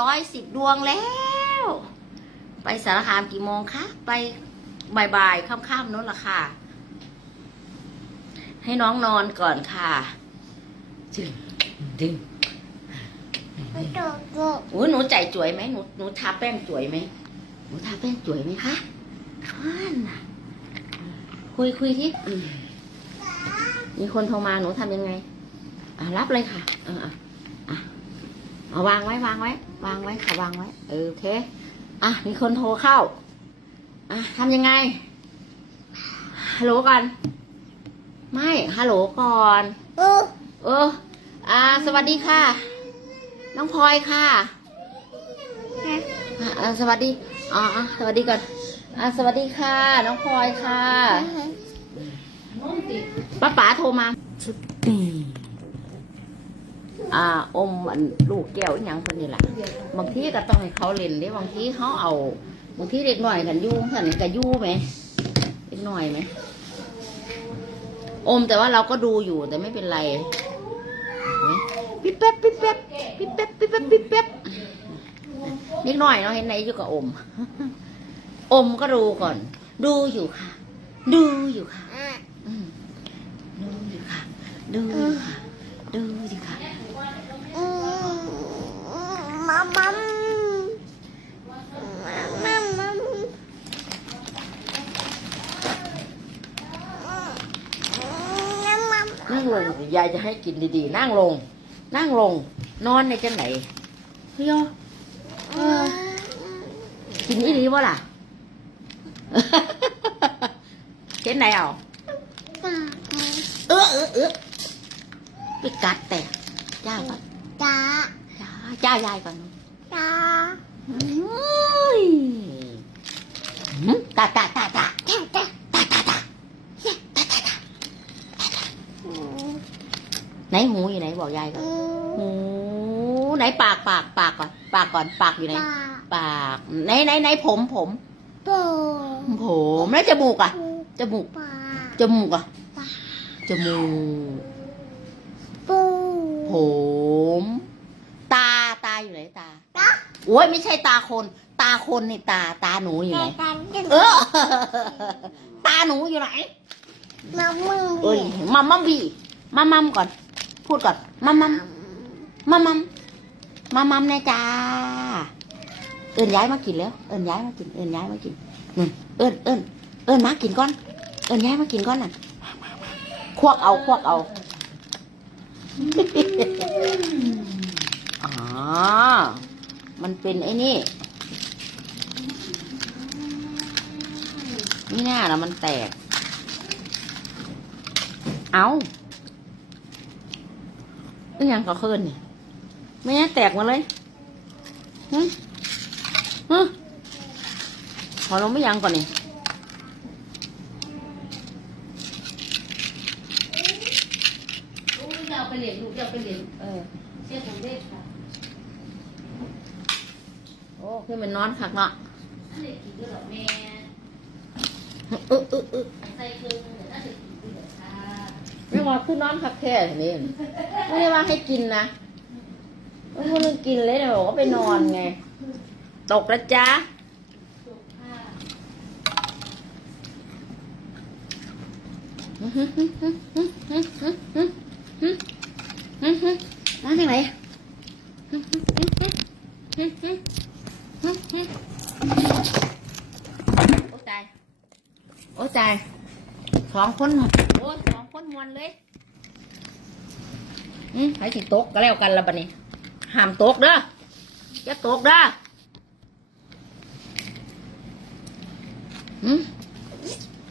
ร้อยสิบดวงแล้ว ไปสารคามกี่โมงคะ ไปบ่ายๆค่ำๆนู้นละค่ะ ให้น้องนอนก่อนค่ะดึงดึงไม่โดดโดดอุ้ยหนูใจจ่วยไหมหนูหนูทาแป้งจ่วยไหมหนูทาแป้งจ่วยไหมคะนั่นน่ะคุยคุยที่อืมมีคนโทรมาหนูทำยังไง อะรับเลยค่ะ เอออะอะ เอาวางไว้วางไว้ วางไว้ค่ะวางไว้เออโอเคอะมีคนโทรเข้าอะทำยังไงฮัลโหลก่อน ไม่ฮัลโหลก่อน เออเอออ่า สวัสดีค่ะ น้องพลอยค่ะอ่าอ่าสวัสดีอ๋ออะสวัสดีก่อนอ่าสวัสดีค่ะ น้องพลอยค่ะป้าป๋าโทรมาชุดตี อ่าอมอันลูกแก้วอหยังคนนี้แหละบางทีก็ต้องให้เขาเล่นเด้บางทีเขาเอาบางทีเด็กหน่อยกันยู่สันกันยู่ไหมเด็กหน่อยไหมอมแต่ว่าเราก็ดูอยู่แต่ไม่เป็นไรปิ๊บแป๊บปิ๊บแป๊บปิ๊บแป๊บปิ๊บแป๊บปิ๊บแป๊บนิดหน่อยเนาะเห็นไหนอยู่กับอม อมก็ดูก่อน ดูอยู่ค่ะ ดูอยู่ค่ะอืมดูอยู่ค่ะดูอยู่ค่ะ ดูอยู่ค่ะมัมมัมมัมมัมนั่งลงยายจะให้กินดีๆ นั่งลง นั่งลง นอนในจังไหนเฮ้ยอกินอีหลีวะล่ะเห็นไหนเอาเออเออเออ ไปกัดแต่จ้าก่อนจ้าจ้าจ้ายายก่อนจ้าอุ้ยหืมตาตาตาตาจ้าจ้าตาตาตาอืมไหนหูอยู่ไหนบอกยายก่อนอืมหูไหนปากปากปากก่อน ปากก่อนปากอยู่ไหนจ้าปากไหนไหนไหนผมผมโปผมแล้วจมูกอะจมูกปาจมูกอะจมูกปู ผม ตาตาอยู่ไหนตาตาโอ้ยไม่ใช่ตาคน ตาคนนี่ตาตาหนูอยู่ไหนตาเออตาหนูอยู่ไหนมามึงเอ้ยมัมมัมบีมัมมัมก่อน พูดก่อนมัมมัมมัมมัมมัมมัมแน่จ้าเอิญย้ายมากินแล้ว เอิญย้ายมากิน เอิญย้ายมากินนี่เอิญเอิญเอิญมากินก่อน เอิญย้ายมากินก่อนน่ะมามามาควกเอาควกเอา อ๋อ มันเป็นไอ้นี่ นี่หน้าแล้วมันแตก เอาอีหยังก็คืนนี่ไม่งั้นแตกมาเลยฮึฮึขอลงไม่ยังก่อนนี่จะเอา ไปเหรียญลูกจะเอาไปเหรียญเออเชื่อผมได้ค่ะโอ้คือมันนอนคักเนาะเด็กกินด้วยหรอแม่เออเออเออใส่เครื่องถ้าเด็กกินด้วยค่ะไม่ว่าคือนอนคักแค่นี้ไม่ได้ว่าให้กินนะไม่พูดเรื่องกินเลยเดี๋ยวบอกว่าไปนอนไง ตกแล้วจ้ามาที่ไหนโอ้ตาย โอ้ตาย ส องคนโอ้สองคนมวนเลยอืมให้สิตกก็แล้วกันละบัดนี้ห้ามโตกเด้ออย่าโตกเด้ออืม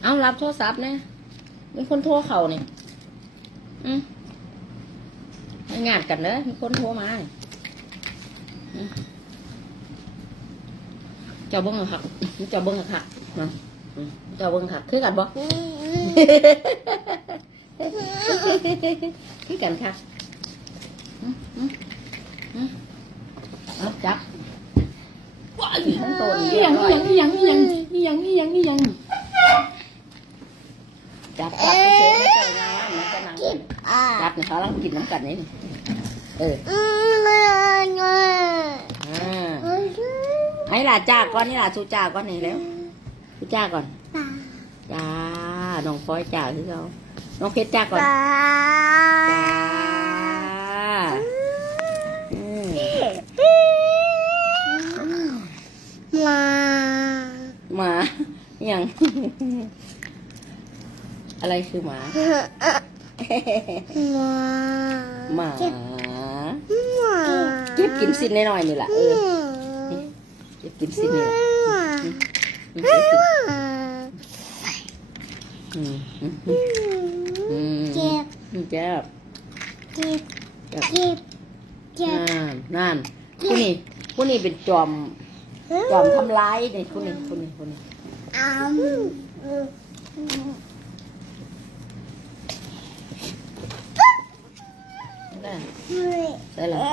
เอารับโทรศัพท์เนี่ยมีคนโทรเขาเนี่ยอืมงานกันเด้อมีคนโทรมาเจ้าเบิ้งค่ะเจ้าเบิ้งค่ะเจ้าเบิ้งค่ะคือกันบ่ อืมคือกันค่ะอืมอืมอืมเอาจับว้ายทั้งตัวนี่เรียบร้อยนี่ยังนี่ยังนี่ยังนี่ยังนี่ยังจับจับไปเฉยไม่เจองานมันจะนั่งอ่าจับเนี่ยเขาลังกินน้ำกันนี่เอออืมเงยเงยอ่าให้หลาจ้าก่อนนี่หลาชูจ้าก่อนนี่แล้วชูจ้าก่อนปลาจ้า น้องฟอยจ้าคือเขาน้องเพชรจ้าก่อนปลาจ้าอืมมาหมาอย่างอะไรคือหมามาหมาเก็บมาเก็บกินสิ้นน้อยๆนี่แหละเออเก็บกินสิ้นนี่แหละอืม เก็บกินอืมอืมอืมอืมเก็บอืมเจ็บเก็บเก็บเก็บนั่นนั่นผู้นี้ผู้นี้เป็นจอมจอมทำร้ายนี่ผู้นี้ผู้นี้ผู้นี้อ้ามนั่นเฮ้ยใช่เหรอ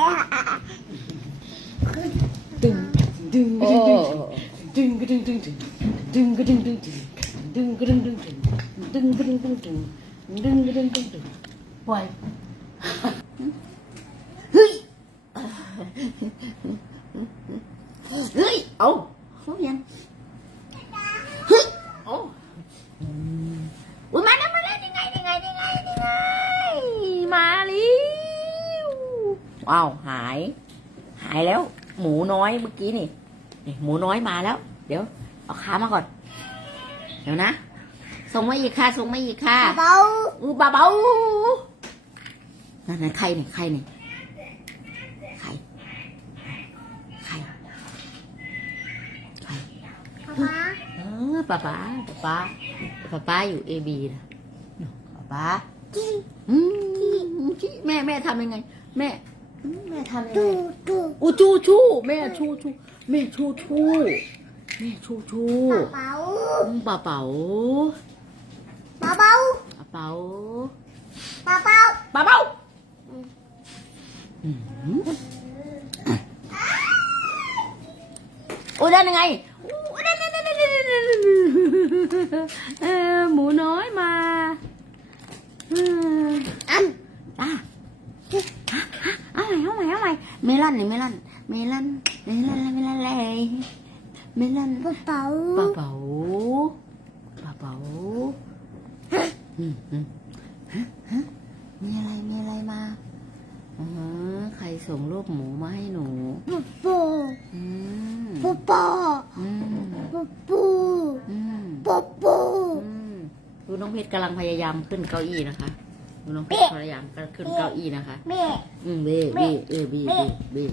ดึงดึงโอ้ดึงดึงดึงดึงดึงดึงดึงดึงดึงดึงดึงดึง ดึงดึงดึงดึงดึงดึงดึงดึงปล่อยเฮ้ยเฮ้ยเอาเขายังเฮ้ยเอาอุ้ยมาแล้วมาแล้วนี่ไงนี่ไงนี่ไงนี่ไงมาล้วว้าวหาย หายแล้ว หมูน้อยเมื่อกี้นี่นี่หมูน้อยมาแล้ว เดี๋ยวเอาขามาก่อน เดี๋ยวนะ ส่งมาอีกค่ะส่งมาอีกค่ะเบาอูบาเบานั่นนั่นใครเนี่ยใครเนี่ยใครใครใครป๊าเออป้าป้าป้าป้าป้าป้าอยู่เอบีนะป้าป้าจีอืมที่แม่แม่ทำยังไง แม่อืมแม่ทำยังดูไงดูอูชูชูแม่ชูชูแม่ชูชูแม่ชูชูเบาอืมป้าเป๋าเบาเบาป้า Bà bầu Bà bầu Bà bầu Bà bầu Ôi đây là ngay Mụ nói mà Ăn À À, à, mày, không mày, không mày Mê lăn này, mê lăn Mê lăn, mê lăn, mê lăn Mê lăn Bà bầu Bà bầu Bà bầu มาเอออ้ำอะฮะฮะเอาใหม่เอาใหม่เอาใหม่เมลอนนี่เมลอนเมลอนเมลอนเมลอนเลยเมลอนเบาเบาปลาเป๋าปลาเป๋าอืมอืมฮะฮะมีอะไร มีอะไรมาอ๋อใครส่งรูปหมูมาให้หนูปูปูปูปูปูปูปูปูดูน้องเพชรกำลังพยายามขึ้นเก้าอี้นะคะดูน้องเพชรพยายามขึ้นเก้าอี้นะคะอืมเบ้เบ้เออบีเบ้เบ้